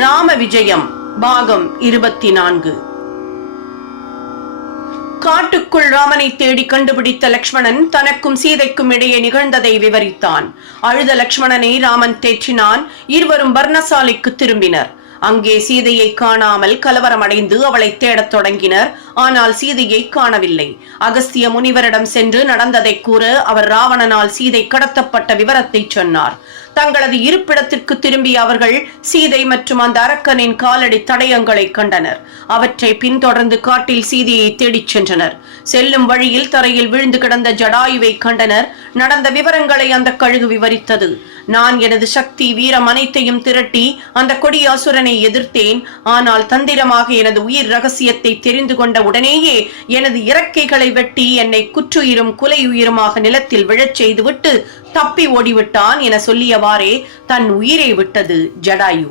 ராம விஜயம் பாகம் இருபத்தி நான்கு காட்டுக்குள் ராமனை தேடி கண்டுபிடித்த லக்ஷ்மணன் தனக்கும் சீதைக்கும் இடையே நிகழ்ந்ததை விவரித்தான். அழுத லக்ஷ்மணனை ராமன் தேற்றினான். இருவரும் பர்ணசாலைக்கு திரும்பினர். அங்கே சீதையை காணாமல் கலவரமடைந்து அவளை தேடத் தொடங்கினர். ஆனால் சீதையை காணவில்லை. அகஸ்திய முனிவரிடம் சென்று நடந்ததை கூற அவர் ராவணனால் சீதை கடத்தப்பட்ட விவரத்தை சொன்னார். தங்களது இருப்பிடத்திற்கு திரும்பிய அவர்கள் சீதை மற்றும் அந்த அரக்கனின் காலடி தடயங்களை கண்டனர். அவற்றை பின்தொடர்ந்து காட்டில் சீதையை தேடிச் சென்றனர். செல்லும் வழியில் தரையில் விழுந்து கிடந்த ஜடாயுவை கண்டனர். நடந்த விவரங்களை அந்த கழுகு விவரித்தது. நான் எனது சக்தி வீரம் அனைத்தையும் திரட்டி அந்த கொடியாசுரனை எதிர்த்தேன். ஆனால் தந்திரமாக எனது உயிர் ரகசியத்தை தெரிந்து கொண்ட உடனேயே எனது இறக்கைகளை வெட்டி என்னை குற்றுயிரும் குலையுயிருமாக நிலத்தில் விழச் செய்துவிட்டு தப்பி ஓடிவிட்டான் என சொல்லியவாறே தன் உயிரை விட்டது ஜடாயு.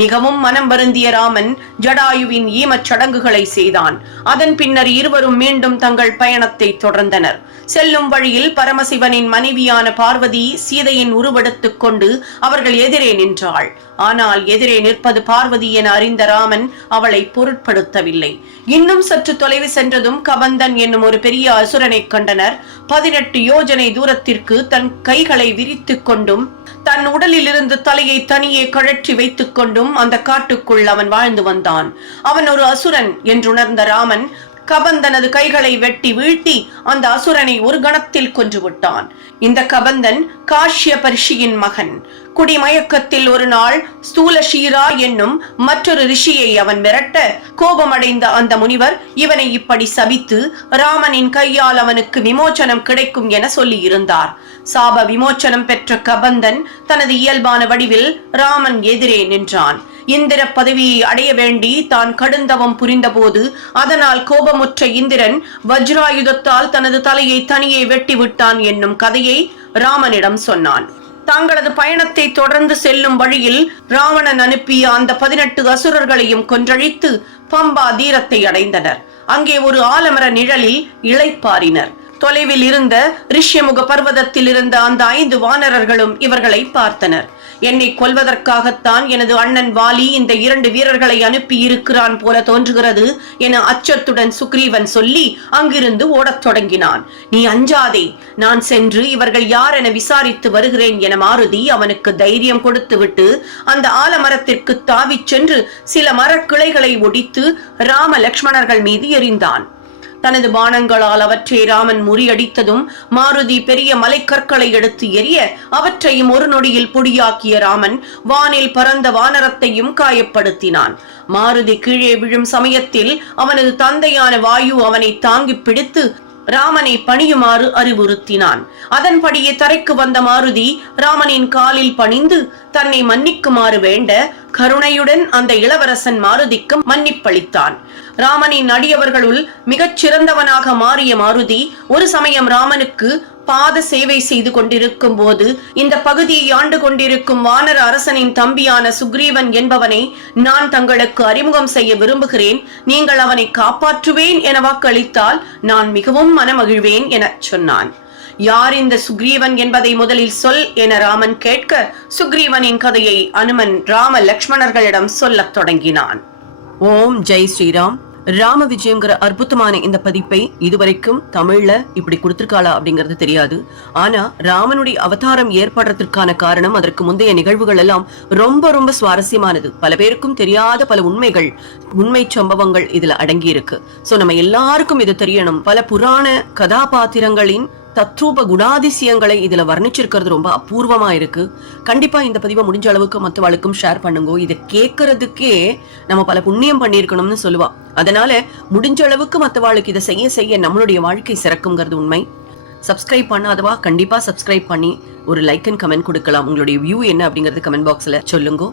மிகவும் மனம் வருந்திய ராமன் ஜடாயுவின் ஈமச் சடங்குகளை செய்தான். அதன் பின்னர் இருவரும் மீண்டும் தங்கள் பயணத்தை தொடர்ந்தனர். செல்லும் வழியில் பரமசிவனின் மனைவியான பார்வதி சீதையின் உருவெடுத்துக் கொண்டு அவர்கள் எதிரே நின்றாள். ஆனால் எதிரே நிற்பது பார்வதி என அறிந்த ராமன் அவளை பொருட்படுத்தவில்லை. இன்னும் சற்று தொலைவு சென்றதும் கபந்தன் என்னும் ஒரு பெரிய அசுரனை கண்டனர். பதினெட்டு யோஜனை தூரத்திற்கு தன் கைகளை விரித்துக் கொண்டும் தன் உடலில் இருந்து தலையை தனியே கழற்றி வைத்துக் கொண்டும் அந்த காட்டுக்குள் அவன் வாழ்ந்து வந்தான். அவன் ஒரு அசுரன் என்றுணர்ந்த ராமன் கபந்தனது கைகளை வெட்டி வீழ்த்தி அந்த அசுரனை ஒரு கணத்தில் கொன்று விட்டான். இந்த கபந்தன் காஷ்ய பரிஷியின் மகன். குடிமயக்கத்தில் ஒரு நாள் ஸ்தூலஷீரா என்னும் மற்றொரு ரிஷியை அவன் விரட்ட கோபமடைந்த அந்த முனிவர் இவனை இப்படி சபித்து ராமனின் கையால் அவனுக்கு விமோச்சனம் கிடைக்கும் என சொல்லியிருந்தார். சாப விமோச்சனம் பெற்ற கபந்தன் தனது இயல்பான வடிவில் ராமன் எதிரே நின்றான். இந்திர பதவியை அடைய வேண்டி தான் கடுந்தவம் புரிந்தபோது அதனால் கோபமுற்ற இந்திரன் வஜ்ராயுதத்தால் தனது தலையை தனியே வெட்டி விட்டான் என்னும் கதையை ராமனிடம் சொன்னான். தங்களது பயணத்தை தொடர்ந்து செல்லும் வழியில் ராவணன் அனுப்பிய அந்த பதினெட்டு அசுரர்களையும் கொன்றழித்து பம்பா தீரத்தை அடைந்தனர். அங்கே ஒரு ஆலமர நிழலில் இளைப்பாரினர் தொலைவில் இருந்த ரிஷ்யமுக பர்வதத்தில் இருந்த அந்த ஐந்து வானரர்களும் இவர்களை பார்த்தனர். என்னை கொல்வதற்காகத்தான் எனது அண்ணன் வாலி இந்த இரண்டு வீரர்களை அனுப்பி இருக்கிறான் போல தோன்றுகிறது என அச்சத்துடன் சுக்ரீவன் சொல்லி அங்கிருந்து ஓடத் தொடங்கினான். நீ அஞ்சாதே நான் சென்று இவர்கள் யார் என விசாரித்து வருகிறேன் என மாருதி அவனுக்கு தைரியம் கொடுத்துவிட்டு அந்த ஆலமரத்திற்கு தாவிச் சென்று சில மரக்கிளைகளை ஒடித்து ராம லக்ஷ்மணர்கள் மீது எறிந்தான். தனது பானங்களால் அவற்றை ராமன் முறியடித்ததும் மாருதி பெரிய மலைக்கற்களை எடுத்து எரிய அவற்றையும் ஒரு நொடியில் பொடியாக்கிய ராமன் வானில் பறந்த வானரத்தையும் காயப்படுத்தினான். மாருதி கீழே விழும் சமயத்தில் அவனது தந்தையான வாயு அவனை தாங்கி பிடித்து ராமனை பணியுமாறு அறிவுறுத்தினான். அதன்படியே தரைக்கு வந்த மாருதி ராமனின் காலில் பணிந்து தன்னை மன்னிக்குமாறு வேண்ட கருணையுடன் அந்த இளவரசன் மாருதிக்கு மன்னிப்பளித்தான். ராமனின் அடியவர்களுள் மிகச் சிறந்தவனாக மாறிய மாருதி ஒரு சமயம் ராமனுக்கு பாத சேவை செய்து கொண்டிருக்கும் போது இந்த பகுதியை ஆண்டு கொண்டிருக்கும் வானர அரசனின் தம்பியான சுக்ரீவன் என்பவனை நான் தங்களுக்கு அறிமுகம் செய்ய விரும்புகிறேன். நீங்கள் அவனை காப்பாற்றுவேன் என வாக்களித்தால் நான் மிகவும் மனமகிழ்வேன் என சொன்னான். யார் இந்த சுக்ரீவன் என்பதை முதலில் சொல் என ராமன் கேட்க சுக்ரீவனின் கதையை அனுமன் ராம லக்ஷ்மணர்களிடம் சொல்லத் தொடங்கினான். ஓம் ஜெய் ஸ்ரீராம். ராம விஜயங்கிற அற்புதமான இந்த பதிப்பை இதுவரைக்கும் தமிழ்ல இப்படி கொடுத்திருக்காளா அப்படிங்கிறது தெரியாது. ஆனா ராமனுடைய அவதாரம் ஏற்படுறதுக்கான காரணம் அதற்கு முந்தைய நிகழ்வுகள் எல்லாம் ரொம்ப ரொம்ப சுவாரஸ்யமானது. பல பேருக்கும் தெரியாத பல உண்மைகள் உண்மை சம்பவங்கள் இதுல அடங்கி இருக்கு சோ நம்ம எல்லாருக்கும் இது தெரியணும். பல புராண கதாபாத்திரங்களின் தத்ரூப குணாதிசயங்களை இதுல வர்ணிச்சிருக்கிறது ரொம்ப அபூர்வமா இருக்கு. கண்டிப்பா இந்த பதிவை முடிஞ்ச அளவுக்கு மற்றவளுக்கும் ஷேர் பண்ணுங்க. இதை கேட்கறதுக்கே நம்ம பல புண்ணியம் பண்ணியிருக்கணும்னு சொல்லுவா. அதனால முடிஞ்ச அளவுக்கு மற்றவாளுக்கு இதை செய்ய செய்ய நம்மளுடைய வாழ்க்கை சிறக்குங்கிறது உண்மை. சப்ஸ்கிரைப் பண்ணாதவா? கண்டிப்பா சப்ஸ்கிரைப் பண்ணி ஒரு லைக் அண்ட் கமெண்ட் கொடுக்கலாம். உங்களுடைய வியூ என்ன அப்படிங்கறது கமெண்ட் பாக்ஸ்ல சொல்லுங்க.